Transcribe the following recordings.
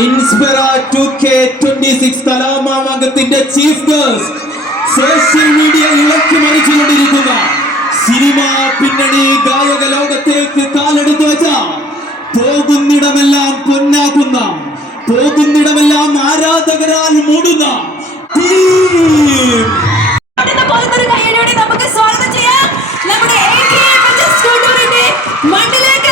ഇൻസ്പിറ 2K26 കലാമാമംഗത്തിന്റെ chief guest, social media ഇളക്കി മറിച്ചുകൊണ്ടിരിക്കുന്ന സിനിമ പിന്നണി ഗായക ലോകത്തേക്ക് കാലെടുത്തു വെച്ച, പോകുന്നിടമെല്ലാം പൊന്നാക്കുന്ന, പോകുന്നിടമെല്ലാം ആരാധകരാൽ മൂടുന്ന ടീം. നമുക്ക് സ്വാഗതം ചെയ്യാം നമ്മുടെ മണ്ണിലേക്ക്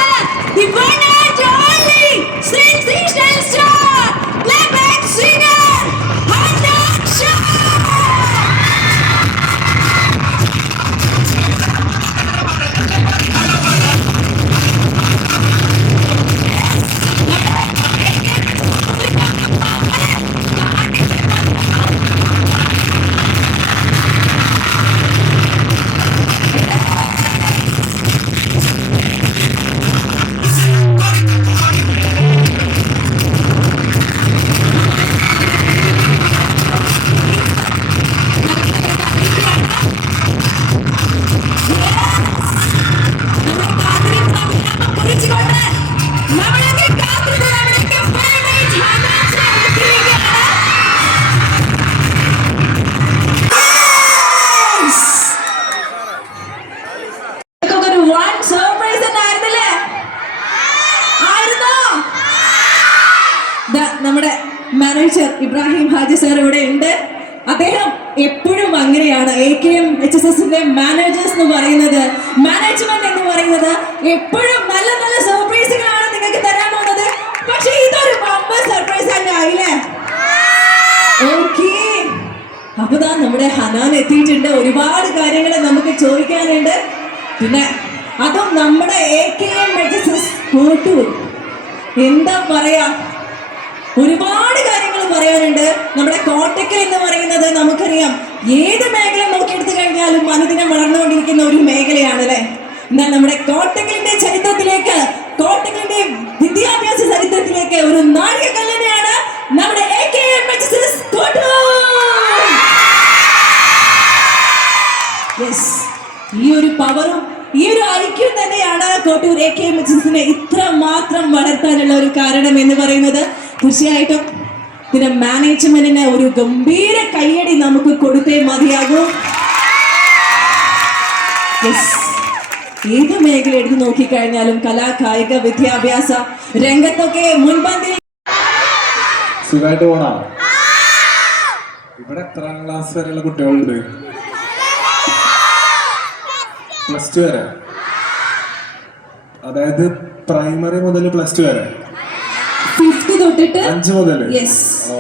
നമ്മുടെ മാനേജർ ഇബ്രാഹിം ഹാജി സാർ ഇവിടെ ഉണ്ട്. അദ്ദേഹം എപ്പോഴും അങ്ങനെയാണ്. AKMHSSന്റെ മാനേജേഴ്സ് എന്ന് പറയുന്നത്, മാനേജ്മെന്റ് എന്ന് പറയുന്നത് എപ്പോഴും നല്ല നല്ല സർപ്രൈസുകളാണ് നിങ്ങൾക്ക് തരാൻ പോകുന്നത്. പക്ഷെ ഇതൊരു ബമ്പർ സർപ്രൈസ് തന്നെ ആയില്ലേ? ഓക്കേ, അപ്പൊ നമ്മുടെ ഹനാൻ എത്തിയിട്ടുണ്ട്. ഒരുപാട് കാര്യങ്ങൾ നമുക്ക് ചോദിക്കാനുണ്ട്. പിന്നെ അതും നമ്മുടെ AKMHSS കോട്ടൂർ, എന്താ പറയാ, ഒരുപാട് കാര്യങ്ങൾ പറയാനുണ്ട്. നമ്മുടെ കോട്ടക്കൽ എന്ന് പറയുന്നത് നമുക്കറിയാം, ഏത് മേഖല നോക്കിയെടുത്തു കഴിഞ്ഞാലും അനുദിനം വളർന്നുകൊണ്ടിരിക്കുന്ന ഒരു മേഖലയാണ് അല്ലെ. എന്നാൽ നമ്മുടെ കോട്ടക്കലിന്റെ ചരിത്രത്തിലേക്ക്, കോട്ടക്കലിന്റെ വിദ്യാഭ്യാസ ചരിത്രത്തിലേക്ക് ഒരു നാഴികക്കല്ലിനെയാണ് നമ്മുടെ AKMHSS കോട്ടൂർ. ഈ ഒരു പവറും ഈ ഒരു ഐക്യം തന്നെയാണ് കോട്ടൂർ AKMHSSനെ ഇത്ര മാത്രം വളർത്താനുള്ള ഒരു കാരണം എന്ന് പറയുന്നത്. തീർച്ചയായിട്ടും ഇതിന്റെ മാനേജ്മെന്റിന് ഒരു ഗംഭീര കയ്യടി നമുക്ക് കൊടുത്തേ മതിയാകും. ഏത് മേഖല എടുത്ത് നോക്കിക്കഴിഞ്ഞാലും കലാ കായിക വിദ്യാഭ്യാസ രംഗത്തൊക്കെ മുൻപന്തിയിൽ. സുഖമായിട്ട് പോണോ? ഇവിടെ എത്രാം ക്ലാസ് വരെയുള്ള കുട്ടികളുണ്ട്? +2 വരെ, അതായത് പ്രൈമറി മുതൽ +2 വരെ, 5 മുതൽ.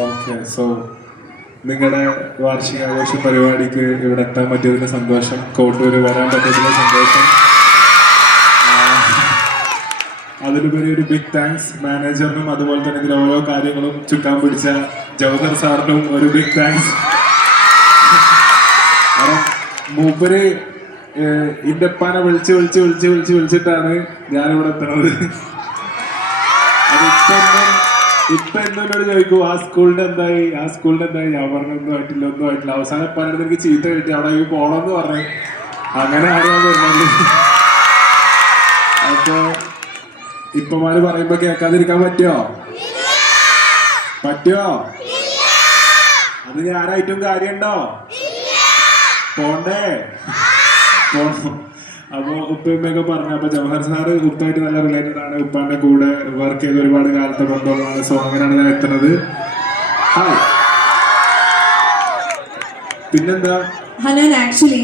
ഓക്കെ, സോ നിങ്ങളുടെ വാർഷികാഘോഷ പരിപാടിക്ക് ഇവിടെ എത്താൻ പറ്റിയതിന്റെ സന്തോഷം, കോട്ടൂര് വരാൻ പറ്റിയതിന്റെ സന്തോഷം. അതിലുപരി ഒരു ബിഗ് താങ്ക്സ് മാനേജറിനും, അതുപോലെ തന്നെ ഇതിൽ ഓരോ കാര്യങ്ങളും ചുക്കാൻ പിടിച്ച ജവഹർ സാറിനും ഒരു ബിഗ് താങ്ക്സ്. മൂപ്പര് ഇന്റപ്പാനെ വിളിച്ചിട്ടാണ് ഞാനിവിടെ എത്തുന്നത്. ഇപ്പൊ എന്നോട് ചോദിക്കും ആ സ്കൂളിന്റെ എന്തായി. ഞാൻ പറഞ്ഞൊന്നും ആയിട്ടില്ല. അവസാനം പലയിടത്തും എനിക്ക് ചീത്ത കിട്ടി, അവിടെ പോണമെന്ന് പറഞ്ഞു. അങ്ങനെ അറിയാൻ വരുന്നത്. അപ്പൊ ഇപ്പമാര് പറയുമ്പോ കേൾക്കാതിരിക്കാൻ പറ്റുമോ? അത് ഞാനായിട്ടും കാര്യമുണ്ടോ? പോണ്ടേ? പോണം. അപ്പൊ ഉപ്പയൊക്കെ പറഞ്ഞു. അപ്പൊ ജവഹർ സാറ് ഉപ്പായിട്ട് നല്ല റിലേറ്റഡ് ആണ്. ഉപ്പാന്റെ കൂടെ വർക്ക് ചെയ്ത് ഒരുപാട് കാലത്തെ ബന്ധമാണ്. സോ അങ്ങനെയാണ് ഞാൻ എത്തുന്നത്. ഹായ്. പിന്നെന്താ, ഹനാൻ ആക്ച്വലി